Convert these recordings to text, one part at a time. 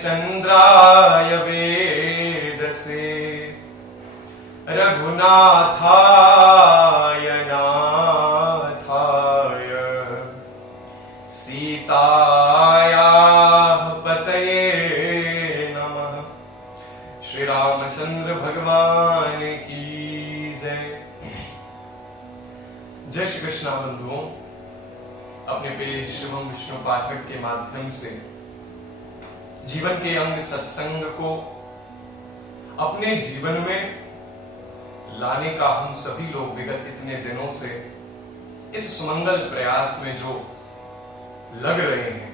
रामचंद्राय वेदसे रघुनाथाय नाथाय सीतायाः पतये नमः। श्री रामचंद्र भगवान की जय। जय श्री कृष्ण बंधुओं, अपने पेज शिवम विष्णु पाठक के माध्यम से जीवन के अंग सत्संग को अपने जीवन में लाने का हम सभी लोग विगत इतने दिनों से इस सुमंगल प्रयास में जो लग रहे हैं,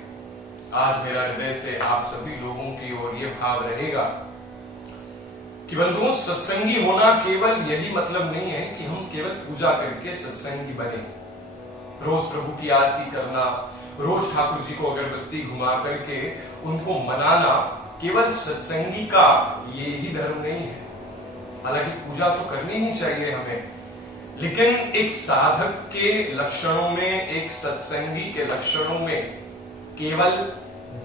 आज मेरा हृदय से आप सभी लोगों की ओर यह भाव रहेगा कि बंधुओं, सत्संगी होना केवल यही मतलब नहीं है कि हम केवल पूजा करके सत्संगी बने, रोज प्रभु की आरती करना, रोज ठाकुर जी को अगरबत्ती घुमा करके उनको मनाना केवल सत्संगी का ये ही धर्म नहीं है। हालांकि पूजा तो करनी ही चाहिए हमें, लेकिन एक साधक के लक्षणों में, एक सत्संगी के लक्षणों में केवल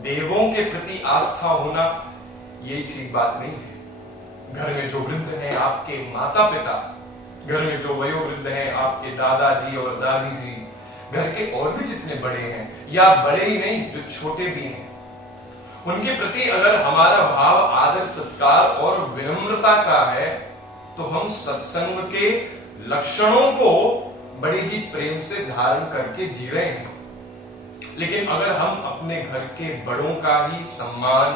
देवों के प्रति आस्था होना यही ठीक बात नहीं है। घर में जो वृद्ध हैं आपके माता पिता, घर में जो वयोवृद्ध हैं आपके दादाजी और दादी जी, घर के और भी जितने बड़े हैं या बड़े ही नहीं जो छोटे भी हैं, उनके प्रति अगर हमारा भाव आदर सत्कार और विनम्रता का है तो हम सत्संग के लक्षणों को बड़े ही प्रेम से धारण करके जी रहे हैं। लेकिन अगर हम अपने घर के बड़ों का ही सम्मान,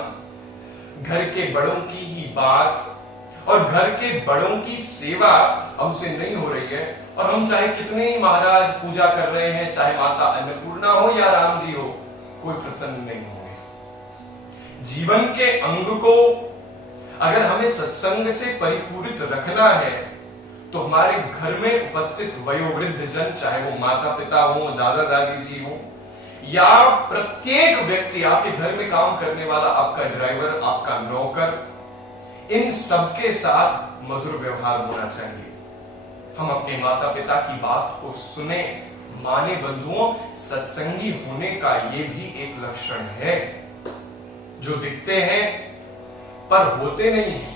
घर के बड़ों की ही बात और घर के बड़ों की सेवा हमसे नहीं हो रही है, और हम चाहे कितने ही महाराज पूजा कर रहे हैं, चाहे माता अन्नपूर्णा हो या राम जी हो, कोई प्रसन्न नहीं होंगे। जीवन के अंग को अगर हमें सत्संग से परिपूरित रखना है तो हमारे घर में उपस्थित वयोवृद्ध जन, चाहे वो माता पिता हो, दादा दादी जी हो, या प्रत्येक व्यक्ति, आपके घर में काम करने वाला, आपका ड्राइवर, आपका नौकर, इन सबके साथ मधुर व्यवहार होना चाहिए। हम अपने माता पिता की बात को सुने, माने। बंधुओं, सत्संगी होने का ये भी एक लक्षण है। जो दिखते हैं पर होते नहीं है,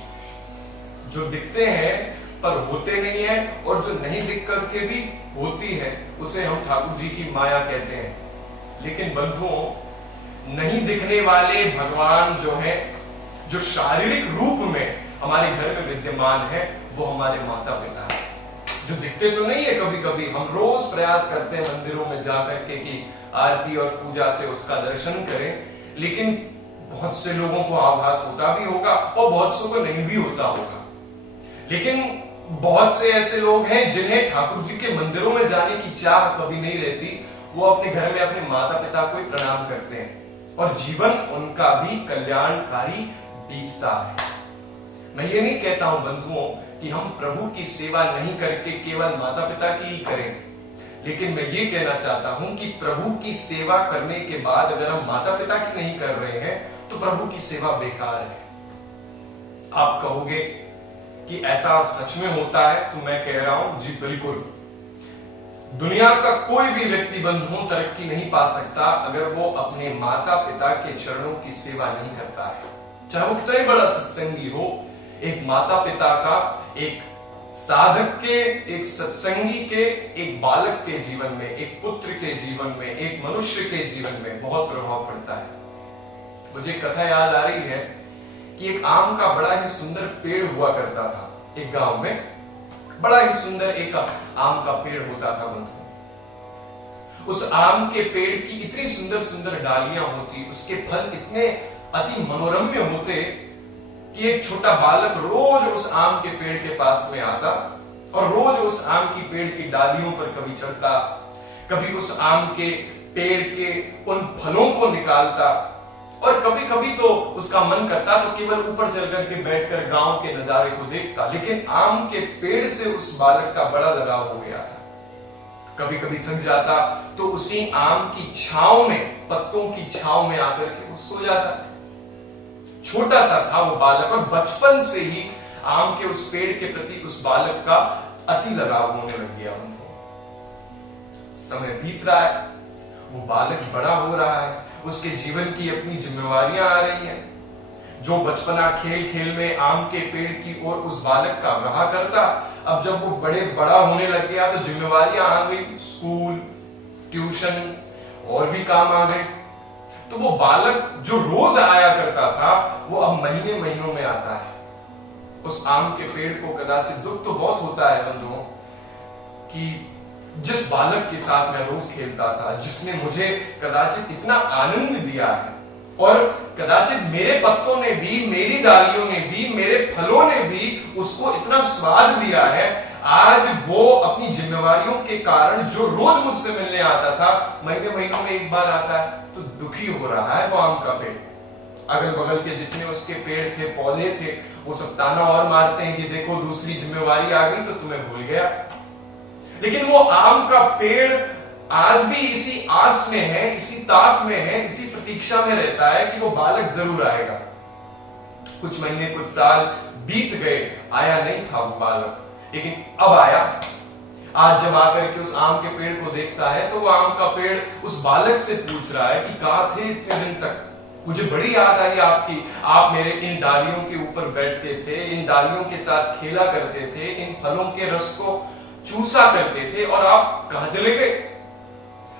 जो दिखते हैं पर होते नहीं है, और जो नहीं दिख करके भी होती है, उसे हम ठाकुर जी की माया कहते हैं। लेकिन बंधुओं, नहीं दिखने वाले भगवान जो है, जो शारीरिक रूप में हमारे घर में विद्यमान है, वो हमारे माता पिता है। जो दिखते तो नहीं है, कभी कभी हम रोज प्रयास करते हैं मंदिरों में जाकर के कि आरती और पूजा से उसका दर्शन करें, लेकिन बहुत से लोगों को आभास होता भी होगा और बहुत से को नहीं भी होता होगा। लेकिन बहुत से ऐसे लोग हैं जिन्हें ठाकुर जी के मंदिरों में जाने की चाह कभी नहीं रहती, वो अपने घर में अपने माता पिता को ही प्रणाम करते हैं और जीवन उनका भी कल्याणकारी बीतता है। मैं ये नहीं कहता हूं बंधुओं कि हम प्रभु की सेवा नहीं करके केवल माता पिता की ही करें, लेकिन मैं ये कहना चाहता हूं कि प्रभु की सेवा करने के बाद अगर हम माता पिता की नहीं कर रहे हैं तो प्रभु की सेवा बेकार है। आप कहोगे कि ऐसा सच में होता है, तो मैं कह रहा हूं जी बिल्कुल। दुनिया का कोई भी व्यक्ति बंधुओं तरक्की नहीं पा सकता अगर वो अपने माता पिता के चरणों की सेवा नहीं करता है। चाहे वो कितना ही बड़ा सत्संगी हो, एक माता पिता का, एक साधक के, एक सत्संगी के, एक बालक के जीवन में, एक पुत्र के जीवन में, एक मनुष्य के जीवन में बहुत प्रभाव पड़ता है। मुझे कथा याद आ रही है कि एक आम का बड़ा ही सुंदर पेड़ हुआ करता था एक गांव में। बड़ा ही सुंदर एक आम का पेड़ होता था बंधु। उस आम के पेड़ की इतनी सुंदर सुंदर डालियां होती, उसके फल इतने अति मनोरम्य होते कि एक छोटा बालक रोज उस आम के पेड़ के पास में आता और रोज उस आम की पेड़ की डालियों पर कभी चढ़ता, कभी उस आम के पेड़ के उन फलों को निकालता, और कभी कभी तो उसका मन करता तो केवल ऊपर चल करके बैठकर गांव के नजारे को देखता। लेकिन आम के पेड़ से उस बालक का बड़ा लगाव हो गया था। कभी कभी थक जाता तो उसी आम की छांव में, पत्तों की छांव में आकर के वो सो जाता। छोटा सा था वो बालक और बचपन से ही आम के उस पेड़ के प्रति उस बालक का अति लगाव होने लग गया उनको। समय बीत रहा है, वो बालक बड़ा हो रहा है, उसके जीवन की अपनी जिम्मेवारियां आ रही हैं। जो बचपना खेल खेल में आम के पेड़ की ओर उस बालक का रहा करता, अब जब वो बड़ा होने लग गया तो जिम्मेवारियां आ गई, स्कूल, ट्यूशन और भी काम आ गए। तो वो बालक जो रोज आया करता था वो अब महीने महीनों में आता है। उस आम के पेड़ को कदाचित दुख तो बहुत होता है बंधुओं कि जिस बालक के साथ मैं रोज खेलता था, जिसने मुझे कदाचित इतना आनंद दिया है, और कदाचित मेरे पत्तों ने भी, मेरी डालियों ने भी, मेरे फलों ने भी उसको इतना स्वाद दिया है, आज वो अपनी जिम्मेवारियों के कारण जो रोज मुझसे मिलने आता था, महीने महीनों में एक बार आता है, तो दुखी हो रहा है वो आम का पेड़। अगल बगल के जितने उसके पेड़ थे, पौधे थे, वो सब ताना और मारते हैं कि देखो दूसरी जिम्मेवारी आ गई तो तुम्हें भूल गया। लेकिन वो आम का पेड़ आज भी इसी आस में है, इसी ताक में है, इसी प्रतीक्षा में रहता है कि वो बालक जरूर आएगा। कुछ महीने, कुछ साल बीत गए, आया नहीं था वो बालक, लेकिन अब आया। आज जब आकर के उस आम के पेड़ को देखता है तो वो आम का पेड़ उस बालक से पूछ रहा है कि कहां थे इतने दिन तक, मुझे बड़ी याद आई आपकी, आप मेरे इन डालियों के ऊपर बैठते थे, इन डालियों के साथ खेला करते थे, इन फलों के रस को चूसा करते थे, और आप कहां चले गए?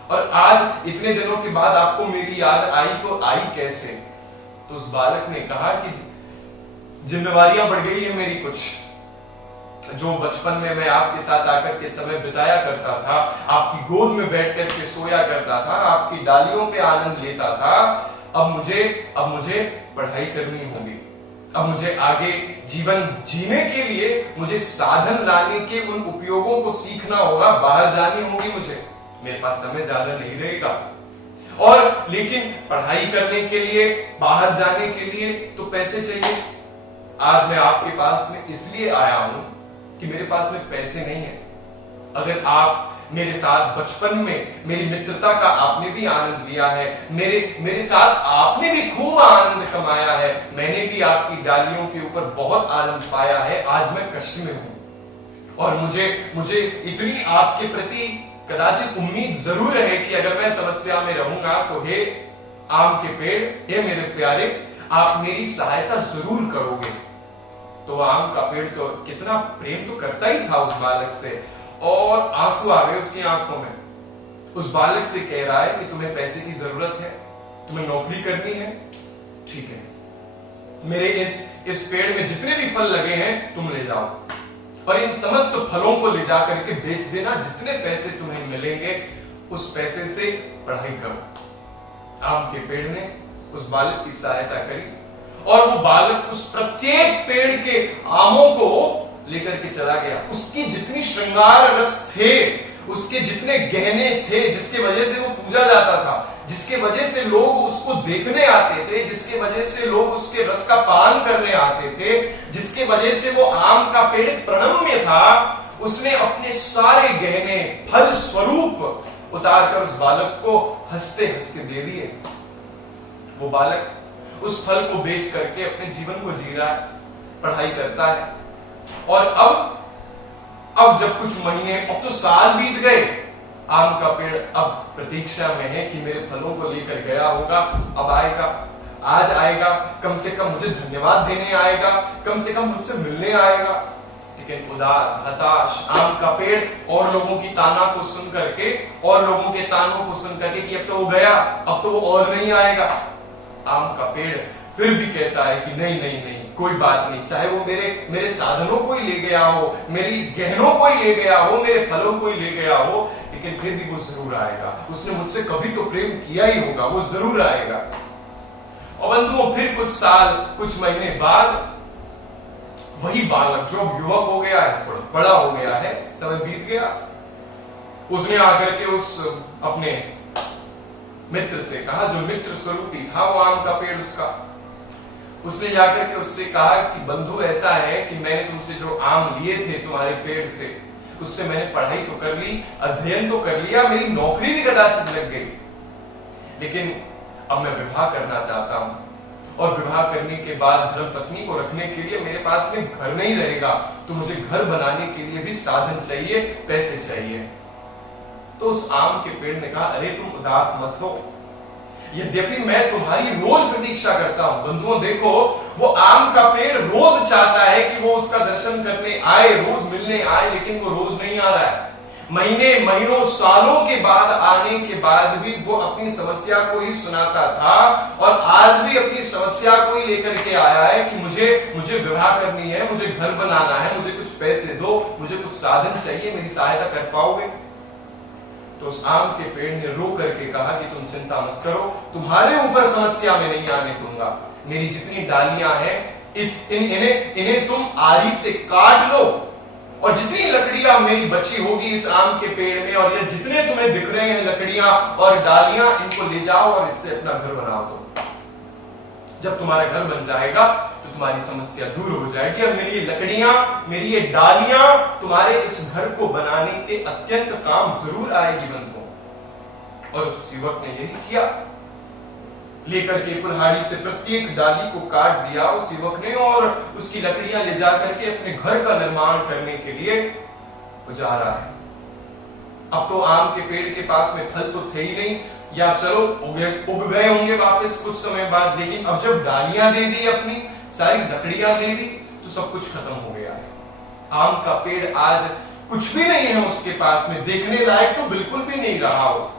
और आज इतने दिनों के बाद आपको मेरी याद आई तो आई कैसे? तो उस बालक ने कहा कि जिम्मेवारियां बढ़ गई है मेरी कुछ। जो बचपन में मैं आपके साथ आकर के समय बिताया करता था, आपकी गोद में बैठ करके सोया करता था, आपकी डालियों पे आनंद लेता था, अब मुझे पढ़ाई करनी होगी। अब मुझे आगे जीवन जीने के लिए मुझे साधन लाने के उन उपयोगों को सीखना होगा, बाहर जानी होगी मुझे, मेरे पास समय ज्यादा नहीं रहेगा। और लेकिन पढ़ाई करने के लिए, बाहर जाने के लिए तो पैसे चाहिए। आज मैं आपके पास में इसलिए आया हूं कि मेरे पास में पैसे नहीं है। अगर आप मेरे साथ बचपन में मेरी मित्रता का आपने भी आनंद लिया है, मेरे साथ आपने भी खूब आनंद कमाया है, मैंने भी आपकी डालियों के ऊपर बहुत आनंद पाया है, आज मैं कष्ट में हूं और मुझे इतनी आपके प्रति कदाचित उम्मीद जरूर है कि अगर मैं समस्या में रहूंगा तो हे आम के पेड़, हे मेरे प्यारे, आप मेरी सहायता जरूर करोगे। तो आम का पेड़ तो कितना प्रेम तो करता ही था उस बालक से, और आंसू आ गए उसकी आंखों में। उस बालक से कह रहा है कि तुम्हें पैसे की जरूरत है, तुम्हें नौकरी करनी है, ठीक है, मेरे इस पेड़ में जितने भी फल लगे हैं तुम ले जाओ, और इन समस्त फलों को ले जाकर के बेच देना, जितने पैसे तुम्हें मिलेंगे उस पैसे से पढ़ाई करो। आम के पेड़ ने उस बालक की सहायता करी, और वो बालक उस प्रत्येक पेड़ के आमों को लेकर के चला गया। उसकी जितनी श्रृंगार रस थे, उसके जितने गहने थे, जिसके वजह से वो पूजा जाता था, जिसके वजह से लोग उसको देखने आते थे, जिसके वजह से लोग उसके रस का पान करने आते थे, जिसके वजह से वो आम का पेड़ प्रणम्य था, उसने अपने सारे गहने फल स्वरूप उतारकर उस बालक को हंसते हंसते दे दिए। वो बालक उस फल को बेच करके अपने जीवन को जी रहा है, पढ़ाई करता है, और अब जब कुछ महीने, अब तो साल बीत गए, आम का पेड़ अब प्रतीक्षा में है कि मेरे फलों को लेकर गया होगा, अब आएगा, आज आएगा, कम से कम मुझे धन्यवाद देने आएगा, कम से कम मुझसे मिलने आएगा। लेकिन उदास, हताश आम का पेड़ और लोगों की ताना को सुन करके, और लोगों के तानों को सुन करके कि अब तो वो गया, अब तो वो और नहीं आएगा, आम का पेड़ फिर भी कहता है कि नहीं नहीं नहीं, कोई बात नहीं, चाहे वो मेरे साधनों को ही ले गया हो, मेरी गहनों को ही ले गया हो, मेरे फलों को ही ले गया हो, लेकिन फिर भी वो जरूर आएगा, उसने मुझसे कभी तो प्रेम किया ही होगा, वो जरूर आएगा। और बंधुओं, फिर कुछ साल, कुछ महीने बाद वही बालक जो युवक हो गया है, थोड़ा बड़ा हो गया है, समय बीत गया, उसने आकर के उस अपने मित्र से कहा, जो मित्र स्वरूपी था वो आम का पेड़ उसका, उसने जाकर के उससे कहा कि बंधु, ऐसा है कि मैंने तुमसे जो आम लिए थे तुम्हारे पेड़ से, उससे मैंने पढ़ाई तो कर ली, अध्ययन तो कर लिया, मेरी नौकरी भी कदाचित लग गई, लेकिन अब मैं विवाह करना चाहता हूं, और विवाह करने के बाद धर्म पत्नी को रखने के लिए मेरे पास में घर नहीं रहेगा, तो मुझे घर बनाने के लिए भी साधन चाहिए, पैसे चाहिए। तो उस आम के पेड़ ने कहा, अरे तुम उदास मत हो, यद्यपि मैं तुम्हारी रोज प्रतीक्षा करता हूं। बंधुओं देखो, वो आम का पेड़ रोज चाहता है कि वो उसका दर्शन करने आए, रोज मिलने आए, लेकिन वो रोज नहीं आ रहा है। महीने महीनों सालों के बाद आने के बाद भी वो अपनी समस्या को ही सुनाता था, और आज भी अपनी समस्या को ही लेकर के आया है कि मुझे विवाह करनी है, मुझे घर बनाना है, मुझे कुछ पैसे दो, मुझे कुछ साधन चाहिए, मेरी सहायता कर पाओगे? तो उस आम के पेड़ ने रो करके कहा कि तुम चिंता मत करो, तुम्हारे ऊपर समस्या में नहीं आने दूंगा। मेरी जितनी डालियां हैं इन्हें तुम आरी से काट लो, और जितनी लकड़ियां मेरी बची होगी इस आम के पेड़ में, और ये जितने तुम्हें दिख रहे हैं लकड़ियां और डालियां, इनको ले जाओ और इससे अपना घर बनाओ दो। जब तुम्हारा घर बन जाएगा तो तुम्हारी समस्या दूर हो जाएगी, और मेरी ये लकड़ियां, मेरी ये डालियां तुम्हारे इस घर को बनाने के अत्यंत काम जरूर आएगी बंधुओं। और उस युवक ने यही किया, लेकर के कुल्हाड़ी से प्रत्येक डाली को काट दिया उस युवक ने, और उसकी लकड़ियां ले जाकर के अपने घर का निर्माण करने के लिए वो जा रहा है। अब तो आम के पेड़ के पास में फल तो थे ही नहीं, या चलो उग गए होंगे वापस कुछ समय बाद, लेकिन अब जब डालियां दे दी, अपनी सारी लकड़ियां दे दी, तो सब कुछ खत्म हो गया है। आम का पेड़ आज कुछ भी नहीं है उसके पास में, देखने लायक तो बिल्कुल भी नहीं रहा हो।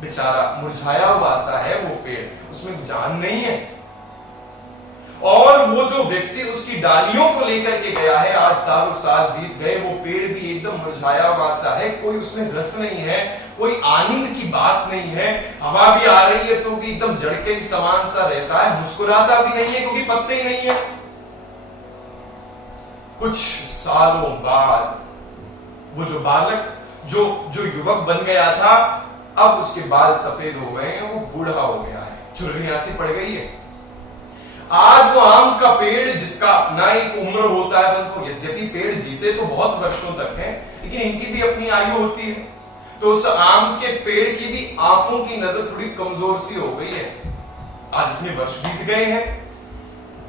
बेचारा मुरझाया हुआ सा है वो पेड़, उसमें जान नहीं है। और वो जो व्यक्ति उसकी डालियों को लेकर के गया है, आज सालों साल बीत गए, वो पेड़ भी एकदम मुरझाया हुआ सा है, कोई उसमें रस नहीं है, कोई आनंद की बात नहीं है। हवा भी आ रही है तो भी एकदम जड़ के ही समान सा रहता है, मुस्कुराता भी नहीं है क्योंकि पत्ते ही नहीं है। कुछ सालों बाद वो जो बालक, जो युवक बन गया था, अब उसके बाल सफेद हो गए हैं, वो बूढ़ा हो गया है, झुर्रियां सी पड़ गई है। आज वो आम का पेड़ जिसका अपना एक उम्र होता है बंधु, यद्यपि पेड़ जीते तो बहुत वर्षों तक हैं, लेकिन इनकी भी अपनी आयु होती है। तो उस आम के पेड़ की भी आंखों की नजर थोड़ी कमजोर सी हो गई है। आज इतने वर्ष बीत गए हैं,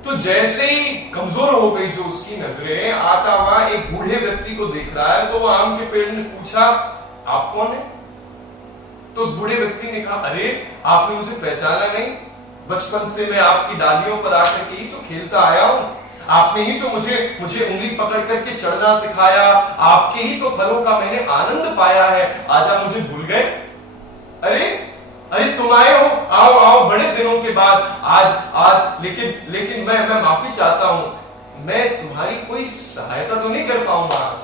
तो जैसे ही कमजोर हो गई जो उसकी नजरें, आता हुआ एक बूढ़े व्यक्ति को देख रहा है। तो वो आम के पेड़ ने पूछा, आप कौन है? तो उस बूढ़े व्यक्ति ने कहा, अरे आपने मुझे पहचाना नहीं, बचपन से मैं आपकी डालियों पर आकर के ही तो खेलता आया हूं, आपने ही तो मुझे उंगली पकड़ करके चढ़ना सिखाया, आपके ही तो फलों का मैंने आनंद पाया है, आज आप मुझे भूल गए? अरे तुम आए हो, आओ बड़े दिनों के बाद, आज लेकिन मैं माफी चाहता हूं, मैं तुम्हारी कोई सहायता तो नहीं कर पाऊंगा आज।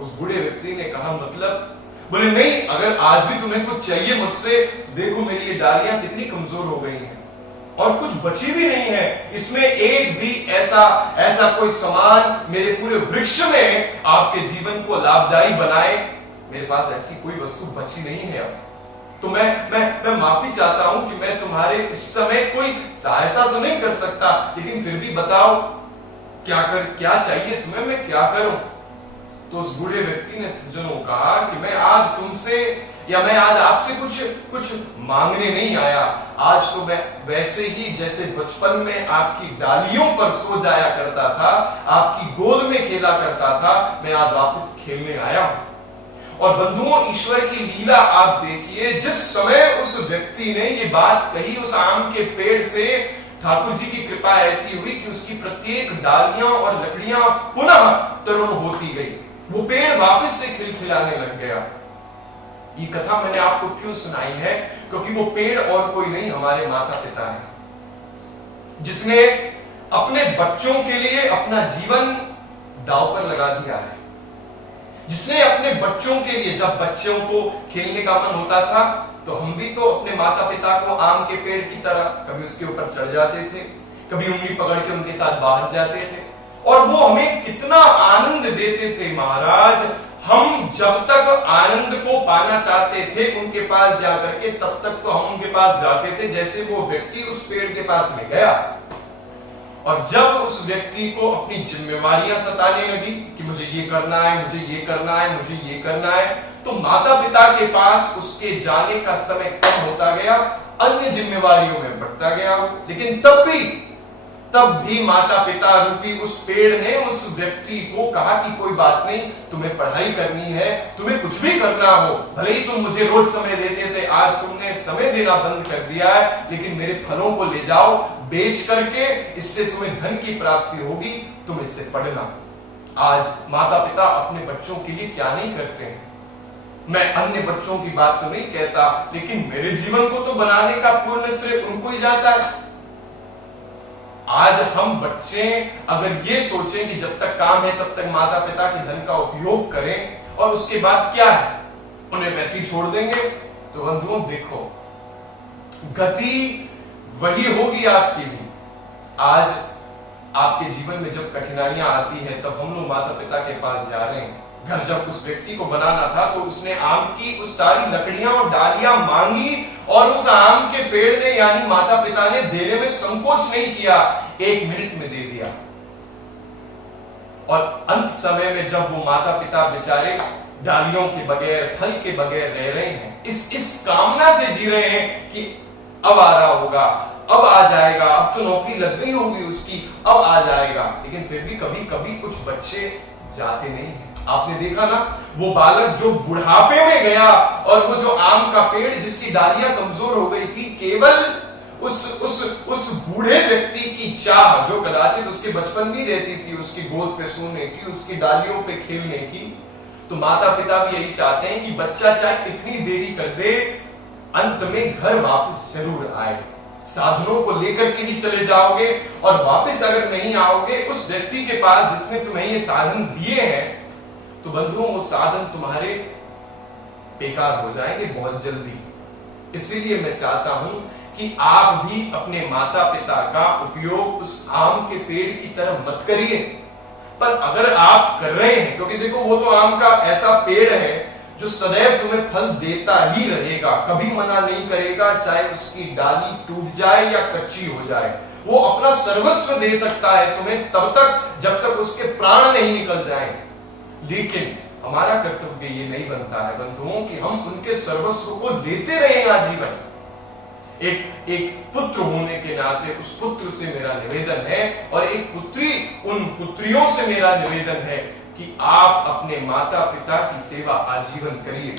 उस बूढ़े व्यक्ति ने कहा, मतलब? बोले नहीं, अगर आज भी तुम्हें कुछ चाहिए मुझसे, तो देखो मेरी ये डालियां कितनी कमजोर हो गई हैं, और कुछ बची भी नहीं है, इसमें एक भी ऐसा कोई सामान मेरे पूरे वृक्ष में आपके जीवन को लाभदायी बनाए, मेरे पास ऐसी कोई वस्तु बची नहीं है। अब तो मैं माफी चाहता हूं कि मैं तुम्हारे इस समय कोई सहायता तो नहीं कर सकता, लेकिन फिर भी बताओ क्या चाहिए तुम्हें, मैं क्या करूं? तो उस बूढ़े व्यक्ति ने सज्जनों कहा कि मैं आज तुमसे, या मैं आज आपसे कुछ मांगने नहीं आया, आज तो मैं वैसे ही जैसे बचपन में आपकी डालियों पर सो जाया करता था, आपकी गोद में खेला करता था, मैं आज वापस खेलने आया हूं। और बंधुओं, ईश्वर की लीला आप देखिए, जिस समय उस व्यक्ति ने ये बात कही, उस आम के पेड़ से ठाकुर जी की कृपा ऐसी हुई कि उसकी प्रत्येक डालियां और लकड़ियां पुनः तरुण होती गई, वो पेड़ वापस से खिलखिलाने लग गया। ये कथा मैंने आपको क्यों सुनाई है? क्योंकि वो पेड़ और कोई नहीं, हमारे माता पिता है, जिसने अपने बच्चों के लिए अपना जीवन दांव पर लगा दिया है, जिसने अपने बच्चों के लिए, जब बच्चों को खेलने का मन होता था, तो हम भी तो अपने माता पिता को आम के पेड़ की तरह कभी उसके ऊपर चढ़ जाते थे, कभी उंगली पकड़ के उनके साथ बाहर जाते थे, और वो हमें कितना आनंद देते थे महाराज। हम जब तक आनंद को पाना चाहते थे उनके पास जाकर के, तब तक तो हम उनके पास जाते थे जैसे वो व्यक्ति उस पेड़ के पास में गया। और जब उस व्यक्ति को अपनी जिम्मेवारियां सताने लगी कि मुझे ये करना है, मुझे ये करना है, मुझे ये करना है, तो माता पिता के पास उसके जाने का समय कम होता गया, अन्य जिम्मेवारियों में बढ़ता गया। लेकिन तब तब भी माता पिता रूपी उस पेड़ ने उस व्यक्ति को कहा कि कोई बात नहीं, तुम्हें पढ़ाई करनी है, तुम्हें कुछ भी करना हो, भले ही तुम मुझे रोज समय देते थे, आज तुमने समय देना बंद कर दिया है, लेकिन मेरे फलों को ले जाओ बेच करके, इससे तुम्हें धन की प्राप्ति होगी, तुम इससे पढ़ना। आज माता पिता अपने बच्चों के लिए क्या नहीं करते हैं। मैं अन्य बच्चों की बात तो नहीं कहता, लेकिन मेरे जीवन को तो बनाने का पूर्ण श्रेय उनको ही जाता है। आज हम बच्चे अगर ये सोचें कि जब तक काम है तब तक माता पिता के धन का उपयोग करें और उसके बाद क्या है उन्हें वैसे ही छोड़ देंगे, तो बंधुओं देखो गति वही होगी आपकी भी। आज आपके जीवन में जब कठिनाइयां आती है तब हम लोग माता पिता के पास जा रहे हैं। घर जब उस व्यक्ति को बनाना था तो उसने आम की उस सारी लकड़ियां और डालियां मांगी और उस आम के पेड़ ने यानी माता पिता ने देने में संकोच नहीं किया, 1 मिनट में दे दिया। और अंत समय में जब वो माता पिता बेचारे डालियों के बगैर फल के बगैर रह रहे हैं, इस कामना से जी रहे हैं कि अब आ रहा होगा, अब आ जाएगा, अब तो नौकरी लग गई होगी उसकी, अब आ जाएगा, लेकिन फिर भी कभी कभी कुछ बच्चे जाते नहीं हैं। आपने देखा ना वो बालक जो बुढ़ापे में गया और वो जो आम का पेड़ जिसकी डालियां कमजोर हो गई थी, केवल उस बूढ़े व्यक्ति की चाह जो कदाचित उसके बचपन में रहती थी, उसकी गोद पे सोने की, उसकी डालियों पे खेलने की। तो माता पिता भी यही चाहते हैं कि बच्चा चाहे कितनी देरी कर दे, अंत में घर वापस जरूर आए। साधनों को लेकर के ही चले जाओगे और वापस अगर नहीं आओगे उस व्यक्ति के पास जिसने तुम्हें ये साधन दिए हैं, तो बंधुओं वो साधन तुम्हारे बेकार हो जाएंगे बहुत जल्दी। इसीलिए मैं चाहता हूं कि आप भी अपने माता पिता का उपयोग उस आम के पेड़ की तरह मत करिए, पर अगर आप कर रहे हैं, क्योंकि देखो वो तो आम का ऐसा पेड़ है जो सदैव तुम्हें फल देता ही रहेगा, कभी मना नहीं करेगा, चाहे उसकी डाली टूट जाए या कच्ची हो जाए। वो अपना सर्वस्व दे सकता है तुम्हें तब तक जब तक उसके प्राण नहीं निकल जाएं। लेकिन हमारा कर्तव्य ये नहीं बनता है बंधुओं कि हम उनके सर्वस्व को लेते रहे आजीवन। एक पुत्र होने के नाते उस पुत्र से मेरा निवेदन है और एक पुत्री उन पुत्रियों से मेरा निवेदन है कि आप अपने माता पिता की सेवा आजीवन करिए।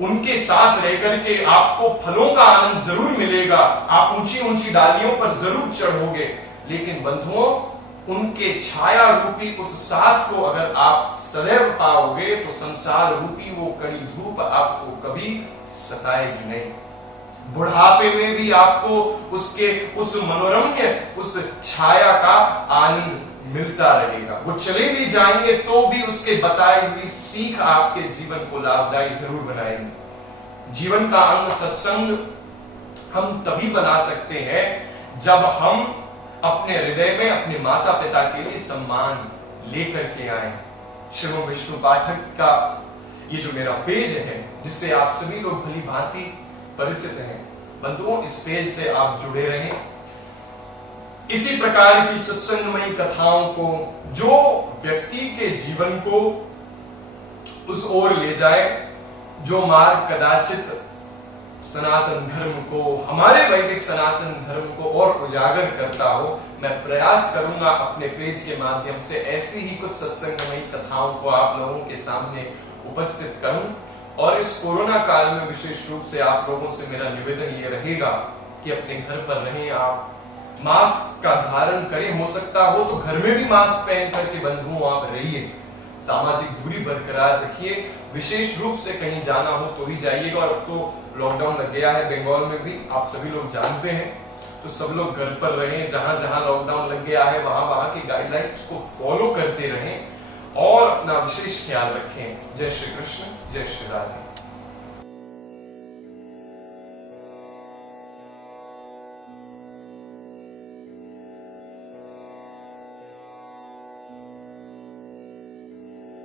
उनके साथ रह करके आपको फलों का आनंद जरूर मिलेगा, आप ऊंची ऊंची डालियों पर जरूर चढ़ोगे, लेकिन बंधुओं उनके छाया रूपी उस साथ को अगर आप सदैव पाओगे तो संसार रूपी वो कड़ी धूप आपको कभी सताएगी नहीं। बुढ़ापे में भी आपको उसके उस मनोरम्य उस छाया का आनंद मिलता रहेगा। वो चले भी जाएंगे तो भी उसके बताई हुई सीख आपके जीवन को लाभदायी जरूर बनाएंगे। जीवन का अंग सत्संग हम तभी बना सकते हैं जब हम अपने हृदय में अपने माता पिता के लिए सम्मान लेकर के आए। श्रीमद् विष्णु पाठक का ये जो मेरा पेज है जिससे आप सभी लोग भली भांति परिचित हैं, बंधुओं इस पेज से आप जुड़े रहें। इसी प्रकार की सत्संगमयी कथाओं को जो व्यक्ति के जीवन को उस ओर ले जाए, जो मार्ग कदाचित सनातन धर्म को, हमारे वैदिक सनातन धर्म को और उजागर करता हो, मैं प्रयास करूंगा अपने पेज के माध्यम से ऐसी ही कुछ सत्संगमयी कथाओं को आप लोगों के सामने उपस्थित करूं। और इस कोरोना काल में विशेष रूप से आप लोगों से मेरा निवेदन ये रहेगा कि अपने घर पर रहें, आप मास्क का धारण करें, हो सकता हो तो घर में भी मास्क पहन करके बंधुओं आप रहिए, सामाजिक दूरी बरकरार रखिए। विशेष रूप से कहीं जाना हो तो ही जाइएगा, और अब तो लॉकडाउन लग गया है बंगाल में भी, आप सभी लोग जानते हैं, तो सब लोग घर पर रहें। जहां जहां लॉकडाउन लग गया है वहां वहां की गाइडलाइंस को फॉलो करते रहें और अपना विशेष ख्याल रखें। जय श्री कृष्ण, जय श्री राधे।